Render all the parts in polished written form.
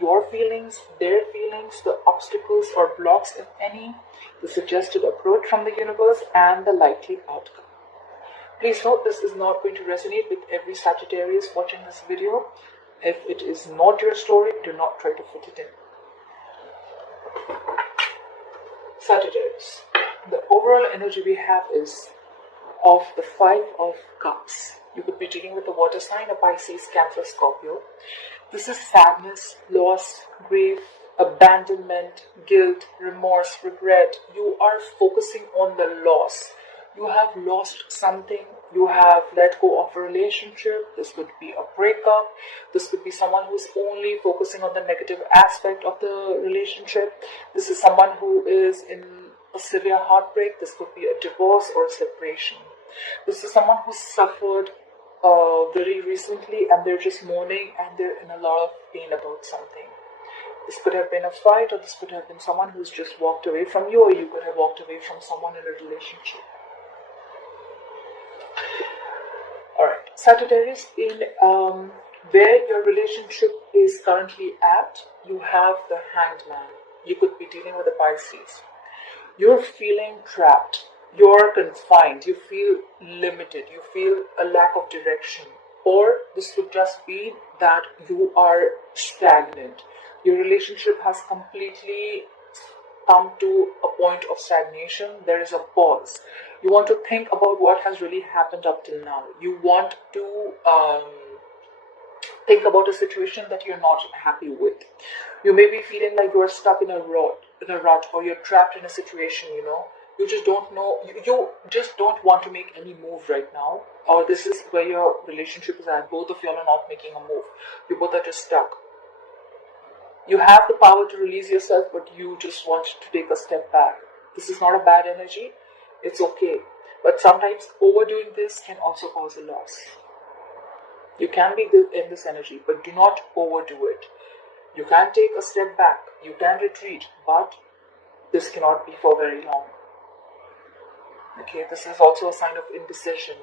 your feelings, their feelings, the obstacles or blocks, if any, the suggested approach from the universe, and the likely outcome. Please note, this is not going to resonate with every Sagittarius watching this video. If it is not your story, do not try to fit it in. Sagittarius. The overall energy we have is of the Five of Cups. You could be dealing with a water sign, a Pisces, Cancer, Scorpio. This is sadness, loss, grief, abandonment, guilt, remorse, regret. You are focusing on the loss. You have lost something. You have let go of a relationship. This could be a breakup. This could be someone who's only focusing on the negative aspect of the relationship. This is someone who is in a severe heartbreak. This could be a divorce or a separation. This is someone who suffered very recently and they're just mourning and they're in a lot of pain about something. This could have been a fight, or this could have been someone who's just walked away from you, or you could have walked away from someone in a relationship. Alright, Sagittarius, in where your relationship is currently at, you have the Hanged Man. You could be dealing with a Pisces. You're feeling trapped. You're confined. You feel limited. You feel a lack of direction. Or this could just be that you are stagnant. Your relationship has completely come to a point of stagnation. There is a pause. You want to think about what has really happened up till now. You want to think about a situation that you're not happy with. You may be feeling like you're stuck in a rut, or you're trapped in a situation, you just don't know, you just don't want to make any move right now, or this is where your relationship is at. Both of you are not making a move. You both are just stuck. You have the power to release yourself, but you just want to take a step back. This is not a bad energy. It's okay. But sometimes overdoing this can also cause a loss. You can be in this energy, but do not overdo it. You can take a step back. You can retreat, but this cannot be for very long. Okay, this is also a sign of indecision,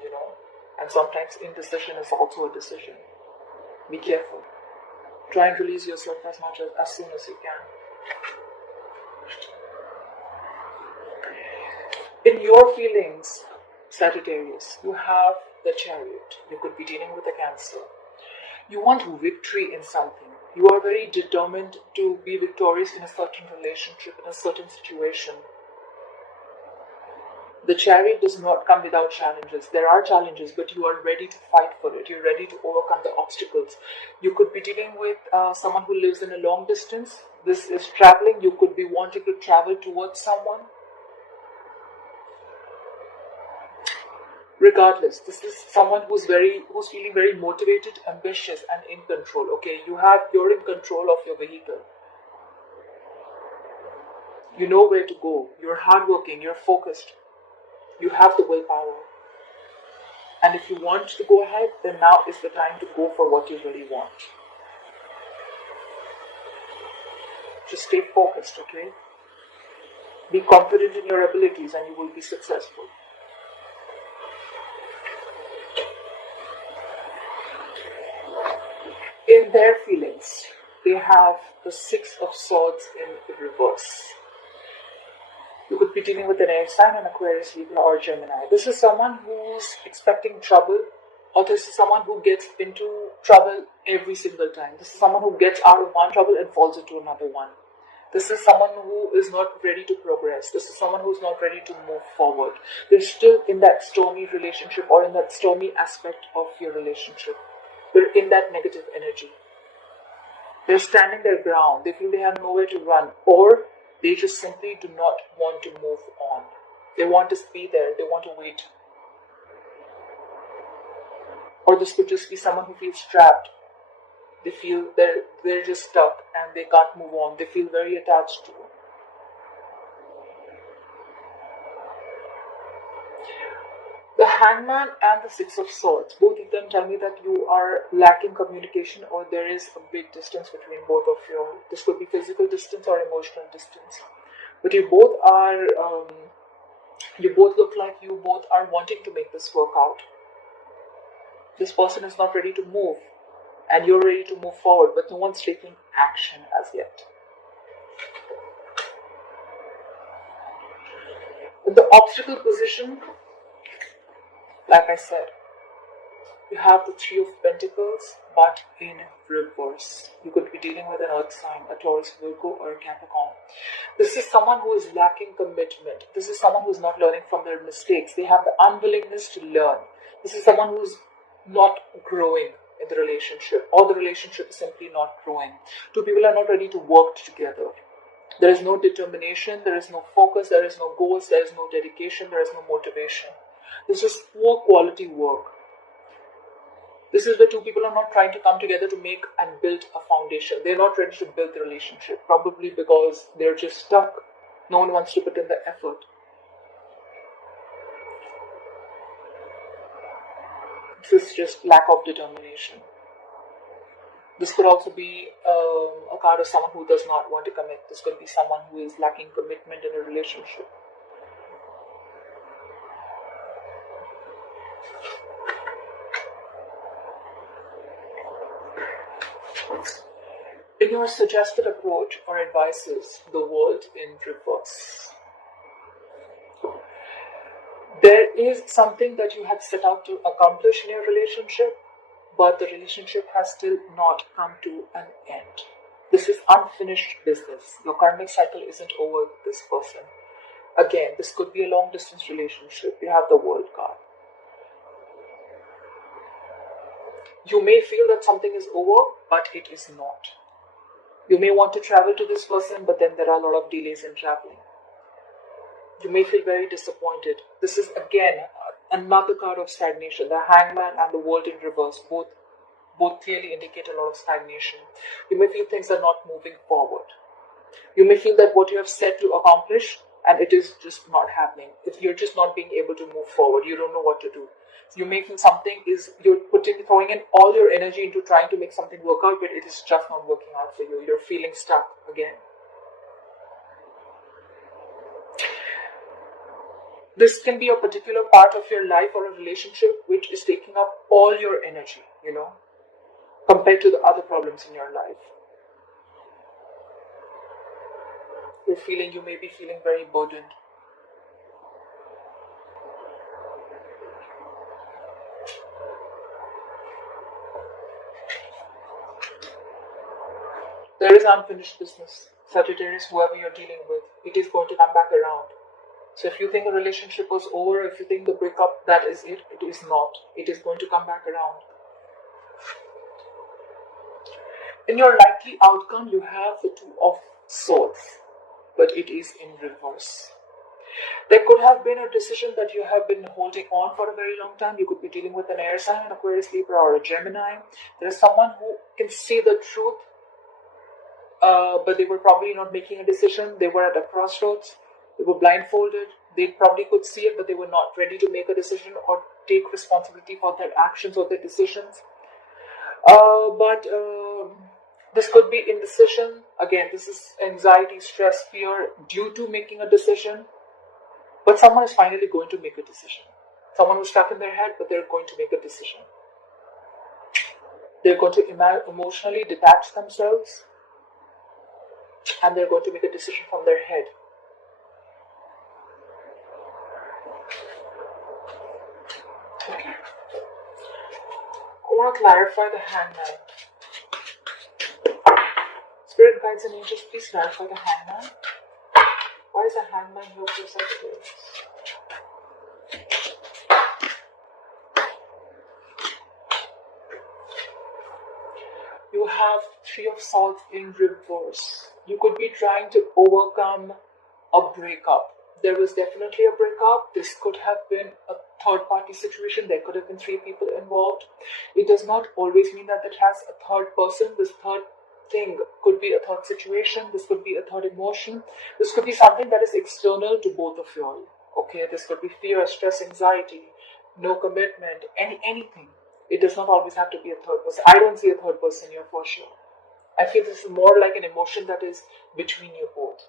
and sometimes indecision is also a decision. Be careful. Try and release yourself as soon as you can. In your feelings, Sagittarius, you have the Chariot. You could be dealing with a Cancer. You want victory in something. You are very determined to be victorious in a certain relationship, in a certain situation. The Chariot does not come without challenges. There are challenges, but you are ready to fight for it. You're ready to overcome the obstacles. You could be dealing with someone who lives in a long distance. This is traveling. You could be wanting to travel towards someone. Regardless, this is someone who's feeling very motivated, ambitious, and in control. Okay, you're in control of your vehicle. You know where to go. You're hardworking. You're focused. You have the willpower. And if you want to go ahead, then now is the time to go for what you really want. Just stay focused, okay? Be confident in your abilities and you will be successful. In their feelings, they have the Six of Swords in reverse. You could be dealing with an air sign, an Aquarius, Libra, or Gemini. This is someone who's expecting trouble, or this is someone who gets into trouble every single time. This is someone who gets out of one trouble and falls into another one. This is someone who is not ready to progress. This is someone who's not ready to move forward. They're still in that stormy relationship or in that stormy aspect of your relationship. They're in that negative energy. They're standing their ground. They feel they have nowhere to run, or they just simply do not want to move on. They want to be there. They want to wait. Or this could just be someone who feels trapped. They feel they're just stuck and they can't move on. They feel very attached to it. The Hangman and the Six of Swords, both of them tell me that you are lacking communication, or there is a big distance between both of you. This could be physical distance or emotional distance. But you both look like you both are wanting to make this work out. This person is not ready to move. and you're ready to move forward, but no one's taking action as yet. In the obstacle position, like I said, you have the Three of Pentacles, but in reverse. You could be dealing with an earth sign, a Taurus, Virgo, or a Capricorn. This is someone who is lacking commitment. This is someone who is not learning from their mistakes. They have the unwillingness to learn. This is someone who is not growing in the relationship, or the relationship is simply not growing. Two people are not ready to work together. There is no determination, there is no focus, there is no goals, there is no dedication, there is no motivation. This is poor quality work. This is where two people are not trying to come together to make and build a foundation. They're not ready to build the relationship, probably because they're just stuck. No one wants to put in the effort. This is just lack of determination. This could also be a card of someone who does not want to commit. This could be someone who is lacking commitment in a relationship. In your suggested approach or advices, the world in reverse. There is something that you had set out to accomplish in your relationship, but the relationship has still not come to an end. This is unfinished business. Your karmic cycle isn't over with this person. Again, this could be a long distance relationship. You have the World card. You may feel that something is over, but it is not. You may want to travel to this person, but then there are a lot of delays in traveling. You may feel very disappointed. This is again another card of stagnation. The Hangman and the World in reverse both clearly indicate a lot of stagnation. You may feel things are not moving forward. You may feel that what you have set to accomplish, and it is just not happening. If you're just not being able to move forward, you don't know what to do. You may feel something is, you're throwing in all your energy into trying to make something work out, but it is just not working out for you. You're feeling stuck again. This can be a particular part of your life or a relationship which is taking up all your energy, compared to the other problems in your life. You may be feeling very burdened. There is unfinished business. Sagittarius, whoever you're dealing with, it is going to come back around. So if you think a relationship was over, if you think the breakup, that is it, it is not. It is going to come back around. In your likely outcome, you have the Two of Swords, but it is in reverse. There could have been a decision that you have been holding on for a very long time. You could be dealing with an air sign, an Aquarius, Libra, or a Gemini. There is someone who can see the truth, but they were probably not making a decision. They were at a crossroads. They were blindfolded. They probably could see it, but they were not ready to make a decision or take responsibility for their actions or their decisions. This could be indecision. Again, this is anxiety, stress, fear due to making a decision. But someone is finally going to make a decision. Someone who's stuck in their head, but they're going to make a decision. They're going to emotionally detach themselves, and they're going to make a decision from their head. Okay. I want to clarify the Hangman. Spirit guides and angels, please clarify the Hangman. Why is the Hangman here for Sagittarius? You have Three of Swords in reverse. You could be trying to overcome a breakup. There was definitely a breakup. This could have been a third-party situation. There could have been three people involved. It does not always mean that it has a third person. This third thing could be a third situation. This could be a third emotion. This could be something that is external to both of you all. Okay, this could be fear, stress, anxiety, no commitment, anything. It does not always have to be a third person. I don't see a third person here for sure. I feel this is more like an emotion that is between you both.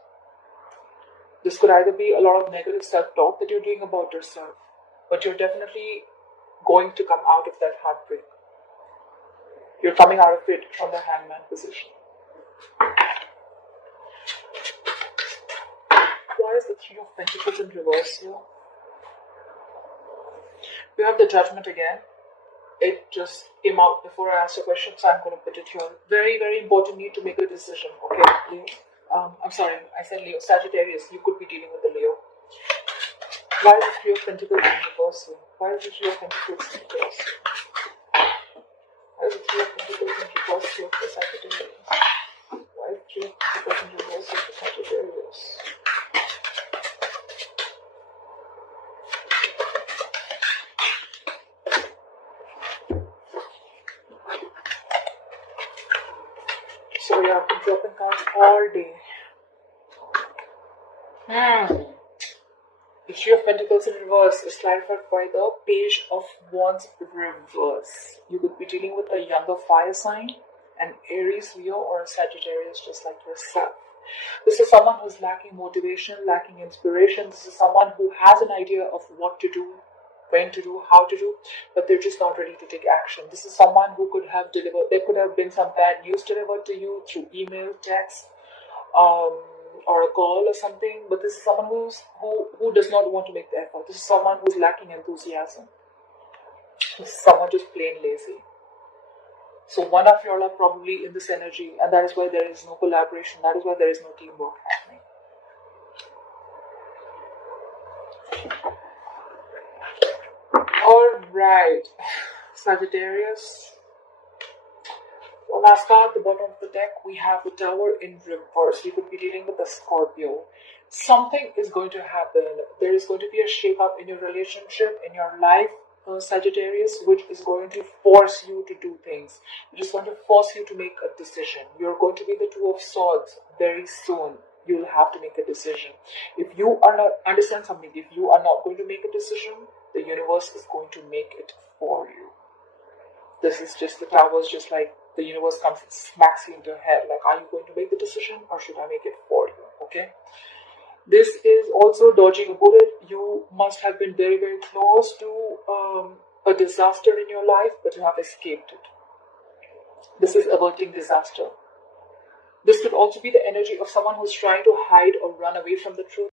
This could either be a lot of negative self-talk that you're doing about yourself, but you're definitely going to come out of that heartbreak. You're coming out of it from the Hangman position. Why is the Three of Pentacles in reverse here? You have the Judgment again. It just came out before I asked a question, so I'm going to put it here. Very, very important. Need to make a decision. Okay, Leo. I'm sorry, I said Leo. Sagittarius. You could be dealing with the Leo. Why is the Three of Pentacles in reverse here? Why is the Three of Pentacles in reverse? Why is the Three of Pentacles in reverse here for Sagittarius? Why is the Three of Pentacles in reverse here for Sagittarius? So yeah, I've been dropping cards all day. The Three of Pentacles in reverse is clarified by the Page of Wands reverse. You could be dealing with a younger fire sign, an Aries, Leo, or a Sagittarius just like yourself. This is someone who's lacking motivation, lacking inspiration. This is someone who has an idea of what to do, when to do, how to do, but they're just not ready to take action. This is someone who could have delivered, there could have been some bad news delivered to you through email, text, or a call or something, but this is someone who does not want to make the effort. This is someone who's lacking enthusiasm. This is someone just plain lazy. So one of you all are probably in this energy, and that is why there is no collaboration, that is why there is no teamwork happening. Alright, Sagittarius. So last card, the bottom of the deck, we have the Tower in reverse. You could be dealing with a Scorpio. Something is going to happen. There is going to be a shake-up in your relationship, in your life, Sagittarius, which is going to force you to do things. It is going to force you to make a decision. You're going to be the Two of Swords very soon. You'll have to make a decision. If you are not, understand something, if you are not going to make a decision, the universe is going to make it for you. This is just the Towers, just like the universe comes and smacks you into your head. Like, are you going to make the decision or should I make it for you? Okay. This is also dodging a bullet. You must have been very, very close to a disaster in your life, but you have escaped it. This is averting disaster. This could also be the energy of someone who's trying to hide or run away from the truth.